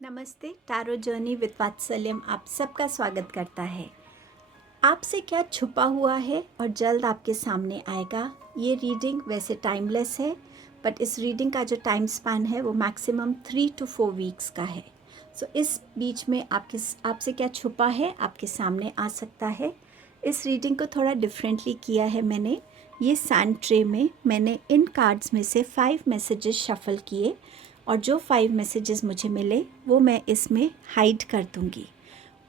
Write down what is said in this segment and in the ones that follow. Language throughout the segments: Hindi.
नमस्ते। टैरो जर्नी विद वात्सल्यम आप सबका स्वागत करता है। आपसे क्या छुपा हुआ है और जल्द आपके सामने आएगा। ये रीडिंग वैसे टाइमलेस है, बट इस रीडिंग का जो टाइम स्पैन है वो मैक्सिमम 3 to 4 वीक्स का है। सो इस बीच में आपसे क्या छुपा है आपके सामने आ सकता है। इस रीडिंग को थोड़ा डिफरेंटली किया है मैंने। ये सैंड ट्रे में मैंने इन कार्ड्स में से 5 मैसेजेस शफल किए और जो 5 मैसेजेस मुझे मिले वो मैं इसमें हाइड कर दूँगी।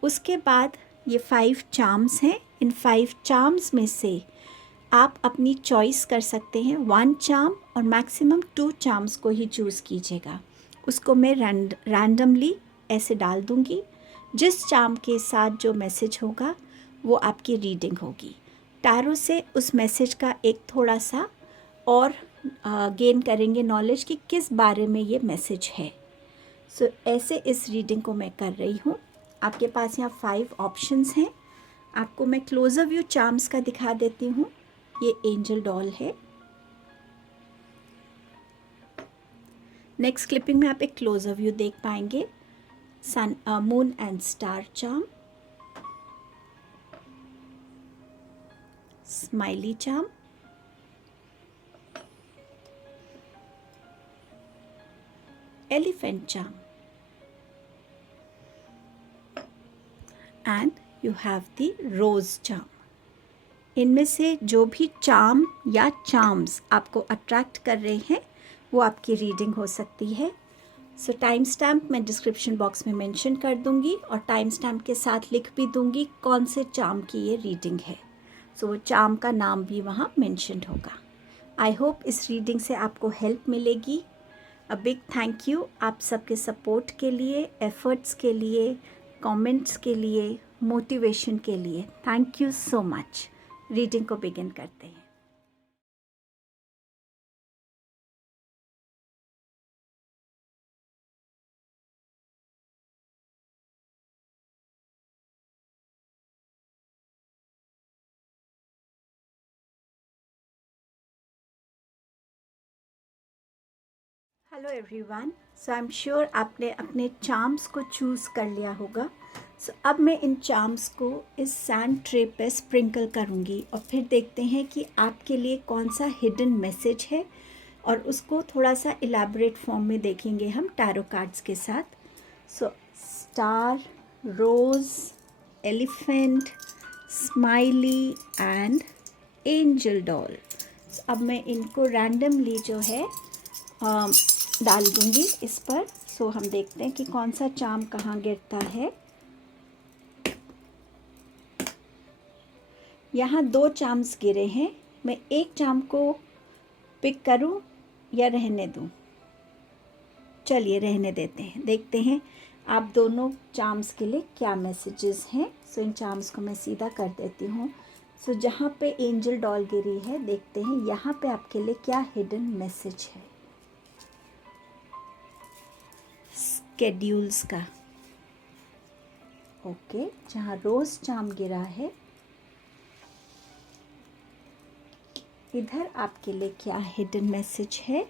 उसके बाद ये 5 चार्म्स हैं। इन 5 चार्म्स में से आप अपनी चॉइस कर सकते हैं। 1 चार्म और मैक्सिमम 2 चार्म्स को ही चूज़ कीजिएगा। उसको मैं रैंडमली ऐसे डाल दूँगी। जिस चार्म के साथ जो मैसेज होगा वो आपकी रीडिंग होगी। टैरो से उस मैसेज का एक थोड़ा सा और गेन करेंगे नॉलेज कि किस बारे में ये मैसेज है। सो ऐसे इस रीडिंग को मैं कर रही हूँ। आपके पास यहाँ 5 ऑप्शंस हैं। आपको मैं क्लोजर व्यू चार्म्स का दिखा देती हूँ। ये एंजल डॉल है। नेक्स्ट क्लिपिंग में आप एक क्लोजर व्यू देख पाएंगे। Sun moon and star charm, smiley charm, elephant charm and you have the rose charm. इनमें से जो भी चार्म या चार्म्स आपको अट्रैक्ट कर रहे हैं वो आपकी रीडिंग हो सकती है। सो टाइम स्टैम्प मैं डिस्क्रिप्शन बॉक्स में मेंशन कर दूंगी और टाइम स्टैम्प के साथ लिख भी दूंगी कौन से चार्म की ये रीडिंग है। सो वो चार्म का नाम भी वहाँ मेंशन्ड होगा। आई होप इस रीडिंग से आपको हेल्प मिलेगी। अ बिग थैंक यू आप सबके सपोर्ट के लिए, एफर्ट्स के लिए, कमेंट्स के लिए, मोटिवेशन के लिए। Thank you so much. Reading को बिगिन करते हैं। Hello everyone. So I am sure आपने अपने चार्म्स को चूज़ कर लिया होगा। सो अब मैं इन चार्म्स को इस सैंड ट्रे पे स्प्रिंकल करूँगी और फिर देखते हैं कि आपके लिए कौन सा हिडन मैसेज है और उसको थोड़ा सा इलेबोरेट फॉर्म में देखेंगे हम टैरो कार्ड्स के साथ। So star, rose, elephant, smiley and angel doll. अब मैं इनको रैंडमली जो है डाल दूंगी इस पर। सो हम देखते हैं कि कौन सा चार्म कहाँ गिरता है। यहाँ 2 चार्म्स गिरे हैं। मैं एक चार्म को पिक करूं या रहने दूं? चलिए रहने देते हैं। देखते हैं आप दोनों चार्म्स के लिए क्या मैसेजेस हैं। सो इन चार्म्स को मैं सीधा कर देती हूँ। सो जहाँ पे एंजल डॉल गिरी है देखते हैं यहाँ पे आपके लिए क्या हिडन मैसेज है। स्केड्यूल्स का ओके। जहाँ रोज चार्म गिरा है इधर आपके लिए क्या हिडन मैसेज है।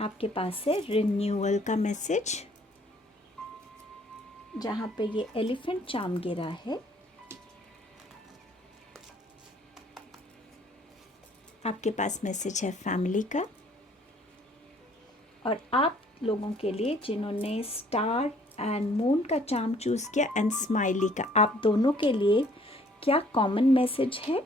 आपके पास है रिन्यूअल का मैसेज। जहाँ पे ये एलिफेंट चार्म गिरा है आपके पास मैसेज है फैमिली का। और आप लोगों के लिए जिन्होंने स्टार एंड मून का चार्म चूज़ किया एंड स्माइली का, आप दोनों के लिए क्या कॉमन मैसेज है।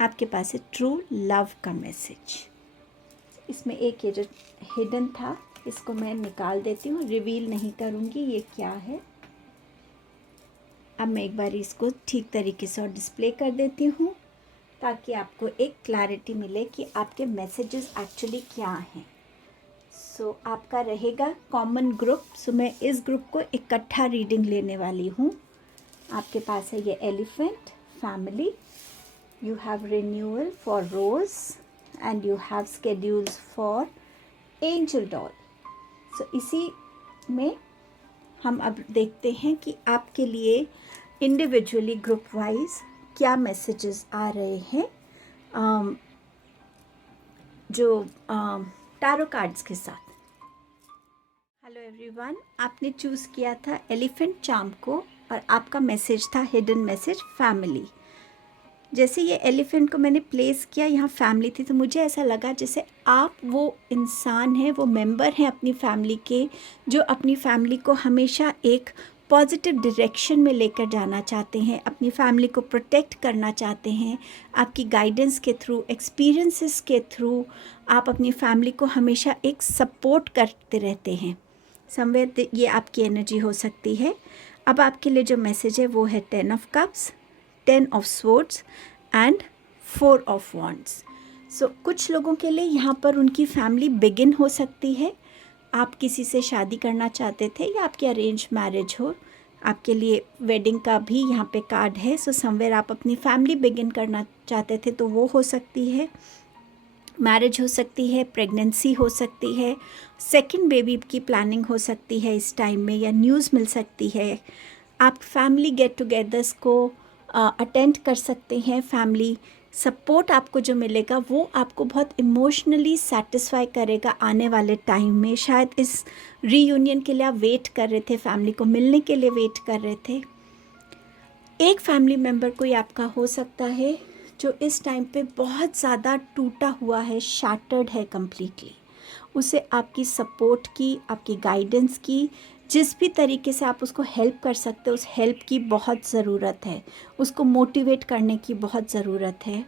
आपके पास है ट्रू लव का मैसेज। इसमें एक ये जो हिडन था इसको मैं निकाल देती हूँ, रिवील नहीं करूँगी ये क्या है। अब मैं एक बार इसको ठीक तरीके से और डिस्प्ले कर देती हूँ ताकि आपको एक क्लैरिटी मिले कि आपके मैसेजेस एक्चुअली क्या हैं। सो आपका रहेगा कॉमन ग्रुप। सो मैं इस ग्रुप को इकट्ठा रीडिंग लेने वाली हूँ। आपके पास है ये elephant family, you have renewal for rose and you have schedules for angel doll. So इसी में हम अब देखते हैं कि आपके लिए इंडिविजुअली ग्रुप वाइज क्या मैसेजेस आ रहे हैं। जो टैरो कार्ड्स के साथ। हेलो एवरीवन, आपने चूज़ किया था एलिफेंट चार्म को और आपका मैसेज था हिडन मैसेज फैमिली। जैसे ये एलिफेंट को मैंने प्लेस किया, यहाँ फैमिली थी, तो मुझे ऐसा लगा जैसे आप वो इंसान हैं, वो मेंबर हैं अपनी फैमिली के, जो अपनी फैमिली को हमेशा एक पॉजिटिव डायरेक्शन में लेकर जाना चाहते हैं, अपनी फैमिली को प्रोटेक्ट करना चाहते हैं। आपकी गाइडेंस के थ्रू, एक्सपीरियंसेस के थ्रू आप अपनी फैमिली को हमेशा एक सपोर्ट करते रहते हैं। समवेयर ये आपकी एनर्जी हो सकती है। अब आपके लिए जो मैसेज है वो है 10 of cups, 10 of swords and 4 of wands. So कुछ लोगों के लिए यहाँ पर उनकी फैमिली बिगिन हो सकती है। आप किसी से शादी करना चाहते थे या आपकी अरेंज मैरिज हो, आपके लिए वेडिंग का भी यहाँ पे कार्ड है। सो समवेयर आप अपनी फैमिली बिगिन करना चाहते थे, तो वो हो सकती है। मैरिज हो सकती है, प्रेगनेंसी हो सकती है, सेकंड बेबी की प्लानिंग हो सकती है इस टाइम में, या न्यूज़ मिल सकती है। आप फैमिली गेट टुगेदर्स को अटेंड कर सकते हैं। फैमिली सपोर्ट आपको जो मिलेगा वो आपको बहुत इमोशनली सेटिस्फाई करेगा आने वाले टाइम में। शायद इस रीयूनियन के लिए आप वेट कर रहे थे, फैमिली को मिलने के लिए वेट कर रहे थे। एक फैमिली मेम्बर कोई आपका हो सकता है जो इस टाइम पे बहुत ज़्यादा टूटा हुआ है, शैटर्ड है कम्प्लीटली। उसे आपकी सपोर्ट की, आपकी गाइडेंस की, जिस भी तरीके से आप उसको हेल्प कर सकते हो उस हेल्प की बहुत ज़रूरत है। उसको मोटिवेट करने की बहुत ज़रूरत है।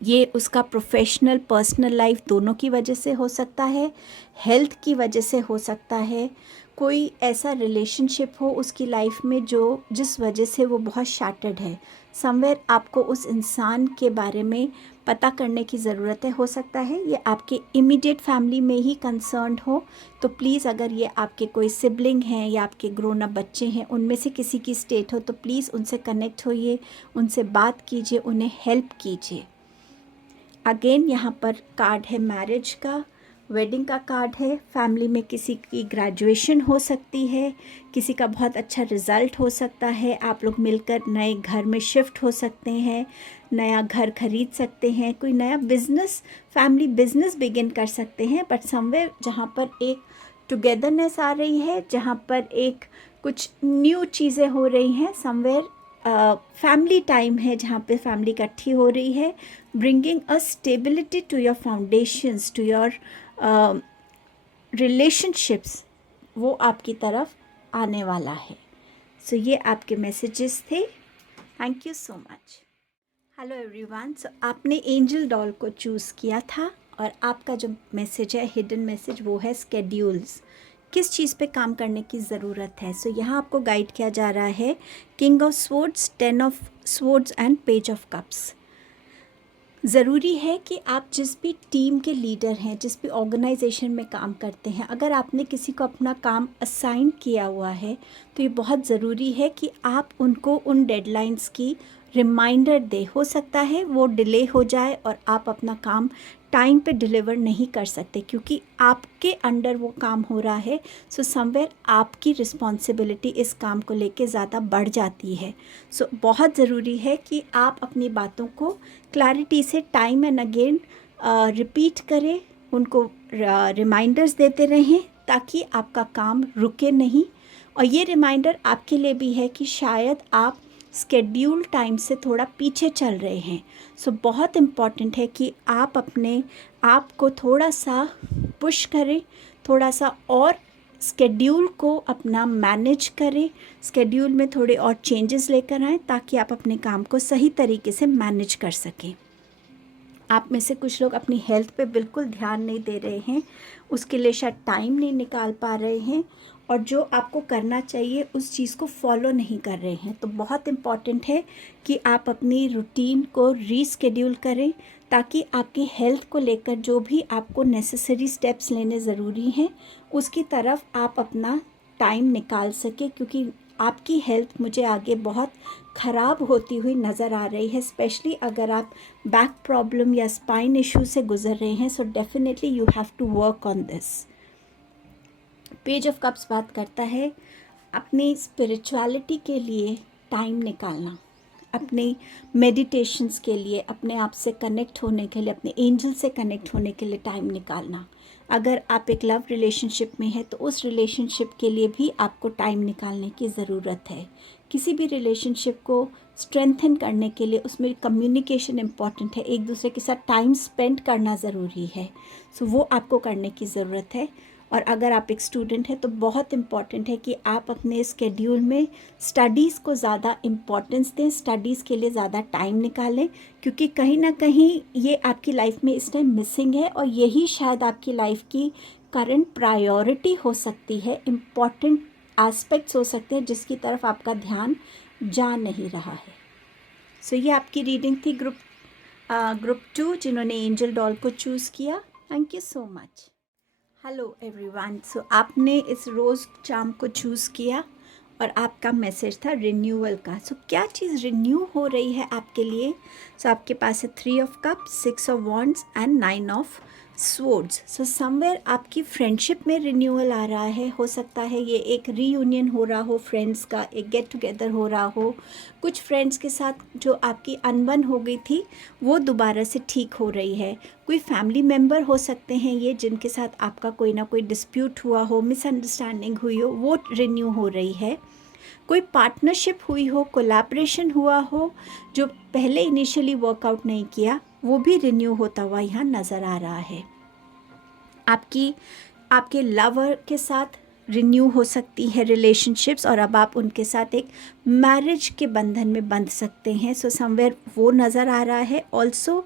ये उसका प्रोफेशनल पर्सनल लाइफ दोनों की वजह से हो सकता है, हेल्थ की वजह से हो सकता है, कोई ऐसा रिलेशनशिप हो उसकी लाइफ में जो जिस वजह से वो बहुत शैटर्ड है। समवेयर आपको उस इंसान के बारे में पता करने की ज़रूरत है। हो सकता है ये आपके इमीडिएट फैमिली में ही कंसर्न्ड हो, तो प्लीज़ अगर ये आपके कोई सिबलिंग हैं या आपके ग्रोन अप बच्चे हैं, उनमें से किसी की स्टेट हो, तो प्लीज़ उनसे कनेक्ट होइए, उनसे बात कीजिए, उन्हें हेल्प कीजिए। अगेन यहाँ पर कार्ड है मैरिज का, वेडिंग का कार्ड है। फैमिली में किसी की ग्रेजुएशन हो सकती है, किसी का बहुत अच्छा रिज़ल्ट हो सकता है, आप लोग मिलकर नए घर में शिफ्ट हो सकते हैं, नया घर खरीद सकते हैं, कोई नया बिज़नेस, फैमिली बिज़नेस बिगिन कर सकते हैं। बट समवेयर जहाँ पर एक टुगेदरनेस आ रही है, जहाँ पर एक कुछ न्यू चीज़ें हो रही हैं, समवेयर फैमिली टाइम है जहाँ पे फैमिली इकट्ठी हो रही है, bringing a stability to your foundations, to your relationships, वो आपकी तरफ आने वाला है। सो ये आपके मैसेजेस थे। Thank you so much. Hello everyone, so आपने एंजल डॉल को चूज़ किया था और आपका जो मैसेज है, हिडन मैसेज, वो है स्केड्यूल्स। किस चीज़ पे काम करने की ज़रूरत है। सो यहाँ आपको गाइड किया जा रहा है king of swords, 10 of swords and page of cups. ज़रूरी है कि आप जिस भी टीम के लीडर हैं, जिस भी ऑर्गेनाइजेशन में काम करते हैं, अगर आपने किसी को अपना काम असाइन किया हुआ है, तो ये बहुत ज़रूरी है कि आप उनको उन डेडलाइंस की रिमाइंडर दे। हो सकता है वो डिले हो जाए और आप अपना काम टाइम पे डिलीवर नहीं कर सकते क्योंकि आपके अंडर वो काम हो रहा है। सो समवेयर आपकी रिस्पॉन्सिबिलिटी इस काम को लेके ज़्यादा बढ़ जाती है। सो बहुत ज़रूरी है कि आप अपनी बातों को क्लैरिटी से टाइम एंड अगेन रिपीट करें, उनको रिमाइंडर्स देते रहें ताकि आपका काम रुके नहीं। और ये रिमाइंडर आपके लिए भी है कि शायद आप स्केड्यूल टाइम से थोड़ा पीछे चल रहे हैं। सो बहुत इम्पॉर्टेंट है कि आप अपने आप को थोड़ा सा पुश करें, थोड़ा सा और स्केड्यूल को अपना मैनेज करें, स्केड्यूल में थोड़े और चेंजेस लेकर आएँ ताकि आप अपने काम को सही तरीके से मैनेज कर सकें। आप में से कुछ लोग अपनी हेल्थ पे बिल्कुल ध्यान नहीं दे रहे हैं, उसके लिए शायद टाइम नहीं निकाल पा रहे हैं, और जो आपको करना चाहिए उस चीज़ को फॉलो नहीं कर रहे हैं। तो बहुत इम्पॉर्टेंट है कि आप अपनी रूटीन को रीस्केड्यूल करें ताकि आपकी हेल्थ को लेकर जो भी आपको नेसेसरी स्टेप्स लेने ज़रूरी हैं उसकी तरफ आप अपना टाइम निकाल सकें, क्योंकि आपकी हेल्थ मुझे आगे बहुत ख़राब होती हुई नज़र आ रही है, स्पेशली अगर आप बैक प्रॉब्लम या स्पाइन इशू से गुज़र रहे हैं। So definitely you have to work on this. Page of cups बात करता है अपनी स्पिरिचुअलिटी के लिए टाइम निकालना। अपने मेडिटेशंस के लिए, अपने आप से कनेक्ट होने के लिए, अपने एंजल से कनेक्ट होने के लिए टाइम निकालना। अगर आप एक लव रिलेशनशिप में हैं तो उस रिलेशनशिप के लिए भी आपको टाइम निकालने की ज़रूरत है। किसी भी रिलेशनशिप को स्ट्रेंथन करने के लिए उसमें कम्युनिकेशन इम्पॉर्टेंट है, एक दूसरे के साथ टाइम स्पेंड करना ज़रूरी है। सो वो आपको करने की ज़रूरत है। और अगर आप एक स्टूडेंट हैं तो बहुत इम्पॉर्टेंट है कि आप अपने स्केड्यूल में स्टडीज़ को ज़्यादा इम्पॉर्टेंस दें, स्टडीज़ के लिए ज़्यादा टाइम निकालें, क्योंकि कहीं ना कहीं ये आपकी लाइफ में इस टाइम मिसिंग है और यही शायद आपकी लाइफ की करंट प्रायोरिटी हो सकती है, इम्पॉर्टेंट एस्पेक्ट्स हो सकते हैं जिसकी तरफ आपका ध्यान जा नहीं रहा है। सो ये आपकी रीडिंग थी ग्रुप 2 जिन्होंने एंजल डॉल को चूज़ किया। Thank you so much. Hello everyone. So आपने इस रोज़ चार्म को चूज़ किया और आपका मैसेज था रिन्यूअल का। सो क्या चीज़ रिन्यू हो रही है आपके लिए? सो आपके पास है 3 of cups, 6 of wands and 9 of swords. So somewhere आपकी फ्रेंडशिप में रिन्यूअल आ रहा है। हो सकता है ये एक रीयूनियन हो रहा हो, फ्रेंड्स का एक गेट टुगेदर हो रहा हो। कुछ फ्रेंड्स के साथ जो आपकी अनबन हो गई थी वो दोबारा से ठीक हो रही है। कोई फैमिली मेम्बर हो सकते हैं ये जिनके साथ आपका कोई ना कोई डिस्प्यूट हुआ हो, मिसअंडरस्टैंडिंग हुई हो, वो रिन्यू हो रही है। कोई पार्टनरशिप हुई हो, कोलैबोरेशन हुआ हो, जो पहले इनिशियली वर्कआउट नहीं किया, वो भी रिन्यू होता हुआ यहाँ नज़र आ रहा है। आपके लवर के साथ रिन्यू हो सकती है रिलेशनशिप्स और अब आप उनके साथ एक मैरिज के बंधन में बंध सकते हैं। सो समवेयर वो नज़र आ रहा है। ऑल्सो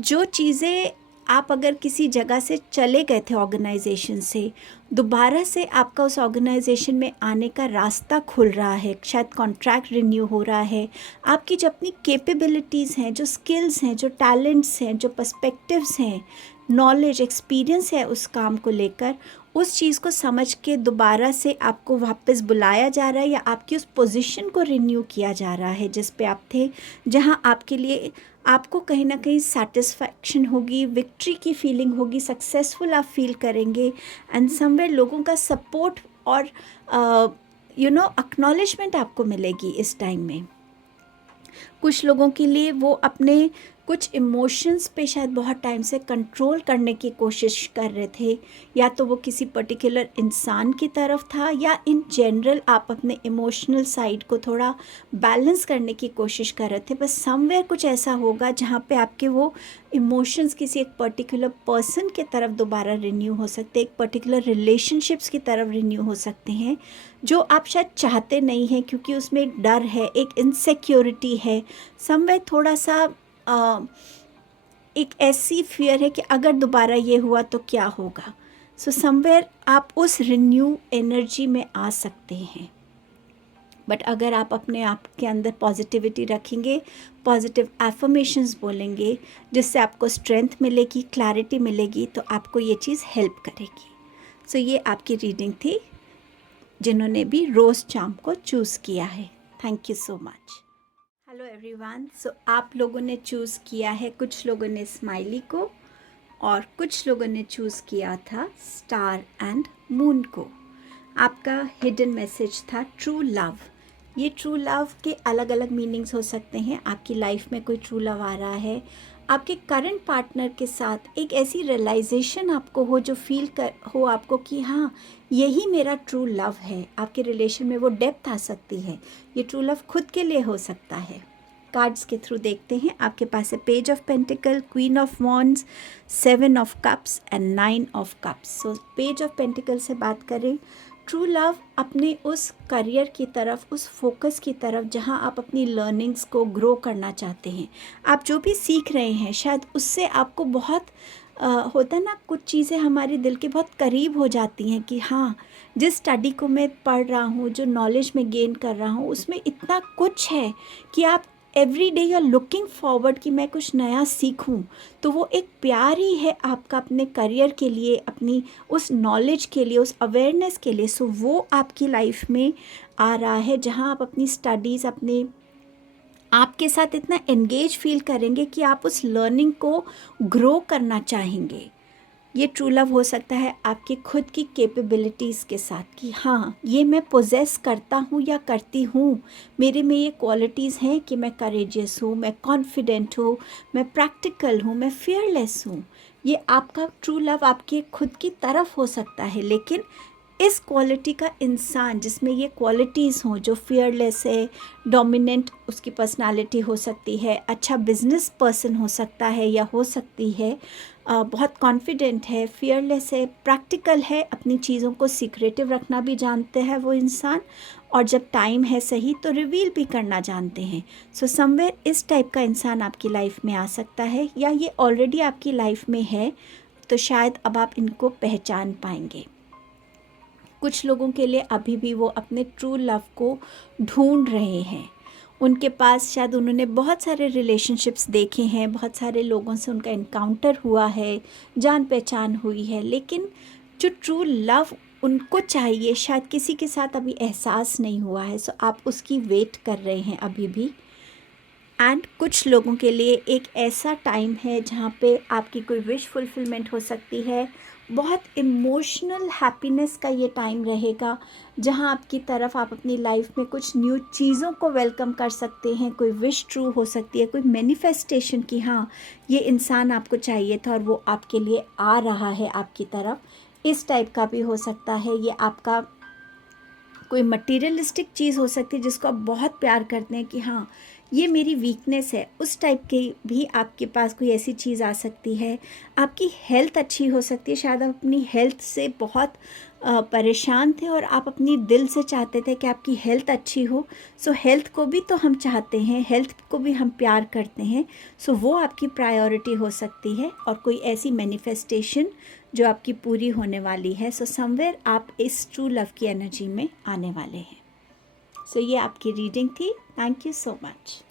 जो चीज़ें आप अगर किसी जगह से चले गए थे ऑर्गेनाइजेशन से, दोबारा से आपका उस ऑर्गेनाइजेशन में आने का रास्ता खुल रहा है। शायद कॉन्ट्रैक्ट रिन्यू हो रहा है। आपकी जो अपनी कैपेबिलिटीज़ हैं, जो स्किल्स हैं, जो टैलेंट्स हैं, जो पर्सपेक्टिव्स हैं, नॉलेज, एक्सपीरियंस है उस काम को लेकर, उस चीज़ को समझ के दोबारा से आपको वापस बुलाया जा रहा है या आपकी उस पोजीशन को रिन्यू किया जा रहा है जिस पे आप थे, जहां आपके लिए आपको कहीं ना कहीं सेटिस्फैक्शन होगी, विक्ट्री की फीलिंग होगी, सक्सेसफुल आप फील करेंगे एंड समवेयर लोगों का सपोर्ट और एक्नॉलेजमेंट आपको मिलेगी इस टाइम में। कुछ लोगों के लिए वो अपने कुछ इमोशंस पे शायद बहुत टाइम से कंट्रोल करने की कोशिश कर रहे थे, या तो वो किसी पर्टिकुलर इंसान की तरफ था या इन जनरल आप अपने इमोशनल साइड को थोड़ा बैलेंस करने की कोशिश कर रहे थे। बस समवेयर कुछ ऐसा होगा जहाँ पे आपके वो इमोशंस किसी एक पर्टिकुलर पर्सन की तरफ दोबारा रिन्यू हो सकते हैं, एक पर्टिकुलर रिलेशनशिप्स की तरफ रिन्यू हो सकते हैं जो आप शायद चाहते नहीं हैं, क्योंकि उसमें एक डर है, एक इनसिक्योरिटी है, समवेयर थोड़ा सा एक ऐसी फियर है कि अगर दोबारा ये हुआ तो क्या होगा। सो समवेयर आप उस रिन्यू एनर्जी में आ सकते हैं। बट अगर आप अपने आप के अंदर पॉजिटिविटी रखेंगे, पॉजिटिव एफर्मेशंस बोलेंगे, जिससे आपको स्ट्रेंथ मिलेगी, क्लैरिटी मिलेगी, तो आपको ये चीज़ हेल्प करेगी। सो ये आपकी रीडिंग थी जिन्होंने भी रोज़ चार्म को चूज़ किया है। Thank you so much. Hello everyone. So आप लोगों ने चूज़ किया है, कुछ लोगों ने स्माइली को और कुछ लोगों ने चूज़ किया था स्टार एंड मून को। आपका हिडन मैसेज था ट्रू लव। ये ट्रू लव के अलग अलग मीनिंग्स हो सकते हैं। आपकी लाइफ में कोई ट्रू लव आ रहा है, आपके करंट पार्टनर के साथ एक ऐसी रियलाइजेशन आपको हो जो फील कर हो आपको कि हाँ यही मेरा ट्रू लव है। आपके रिलेशन में वो डेप्थ आ सकती है। ये ट्रू लव खुद के लिए हो सकता है। कार्ड्स के थ्रू देखते हैं। आपके पास है page of pentacle, queen of wands, 7 of cups and 9 of cups. So page of pentacle से बात करें, ट्रू लव अपने उस करियर की तरफ, उस फोकस की तरफ जहां आप अपनी लर्निंग्स को ग्रो करना चाहते हैं। आप जो भी सीख रहे हैं शायद उससे आपको बहुत होता है ना, कुछ चीज़ें हमारे दिल के बहुत करीब हो जाती हैं कि हाँ जिस स्टडी को मैं पढ़ रहा हूँ, जो नॉलेज में गेन कर रहा हूँ, उसमें इतना कुछ है कि आप every day you are looking forward कि मैं कुछ नया सीखूं। तो वो एक प्यार ही है आपका अपने करियर के लिए, अपनी उस नॉलेज के लिए, उस अवेयरनेस के लिए। सो वो आपकी लाइफ में आ रहा है जहां आप अपनी स्टडीज़, अपने आपके साथ इतना एंगेज फील करेंगे कि आप उस लर्निंग को ग्रो करना चाहेंगे। ये ट्रू लव हो सकता है आपकी खुद की कैपेबिलिटीज़ के साथ कि हाँ, ये मैं पोजेस करता हूँ या करती हूँ, मेरे में ये क्वालिटीज़ हैं कि मैं करेजियस हूँ, मैं कॉन्फिडेंट हूँ, मैं प्रैक्टिकल हूँ, मैं फियरलेस हूँ। ये आपका ट्रू लव आपके खुद की तरफ हो सकता है, लेकिन इस क्वालिटी का इंसान जिसमें ये क्वालिटीज़ हों, जो फियरलेस है, डोमिनेंट उसकी पर्सनालिटी हो सकती है, अच्छा बिजनेस पर्सन हो सकता है या हो सकती है, बहुत कॉन्फिडेंट है, फियरलेस है, प्रैक्टिकल है, अपनी चीज़ों को सीक्रेटिव रखना भी जानते हैं वो इंसान, और जब टाइम है सही तो रिवील भी करना जानते हैं। सो समवेयर इस टाइप का इंसान आपकी लाइफ में आ सकता है, या ये ऑलरेडी आपकी लाइफ में है, तो शायद अब आप इनको पहचान पाएंगे। कुछ लोगों के लिए अभी भी वो अपने ट्रू लव को ढूंढ रहे हैं। उनके पास शायद उन्होंने बहुत सारे रिलेशनशिप्स देखे हैं, बहुत सारे लोगों से उनका इनकाउंटर हुआ है, जान पहचान हुई है, लेकिन जो ट्रू लव उनको चाहिए शायद किसी के साथ अभी एहसास नहीं हुआ है। सो आप उसकी वेट कर रहे हैं अभी भी। एंड कुछ लोगों के लिए एक ऐसा टाइम है जहाँ पे आपकी कोई विश फुलफिलमेंट हो सकती है। बहुत इमोशनल हैप्पीनेस का ये टाइम रहेगा जहाँ आपकी तरफ आप अपनी लाइफ में कुछ न्यू चीज़ों को वेलकम कर सकते हैं। कोई विश ट्रू हो सकती है, कोई मैनिफेस्टेशन कि हाँ, ये इंसान आपको चाहिए था और वो आपके लिए आ रहा है आपकी तरफ, इस टाइप का भी हो सकता है। ये आपका कोई मटीरियलिस्टिक चीज़ हो सकती है जिसको आप बहुत प्यार करते हैं कि हाँ, ये मेरी वीकनेस है, उस टाइप की भी आपके पास कोई ऐसी चीज़ आ सकती है। आपकी हेल्थ अच्छी हो सकती है, शायद आप अपनी हेल्थ से बहुत परेशान थे और आप अपनी दिल से चाहते थे कि आपकी हेल्थ अच्छी हो। सो हेल्थ को भी तो हम चाहते हैं, हेल्थ को भी हम प्यार करते हैं। सो वो आपकी प्रायोरिटी हो सकती है, और कोई ऐसी मैनिफेस्टेशन जो आपकी पूरी होने वाली है। सो समवेयर आप इस ट्रू लव की एनर्जी में आने वाले हैं। सो ये आपकी रीडिंग थी। Thank you so much.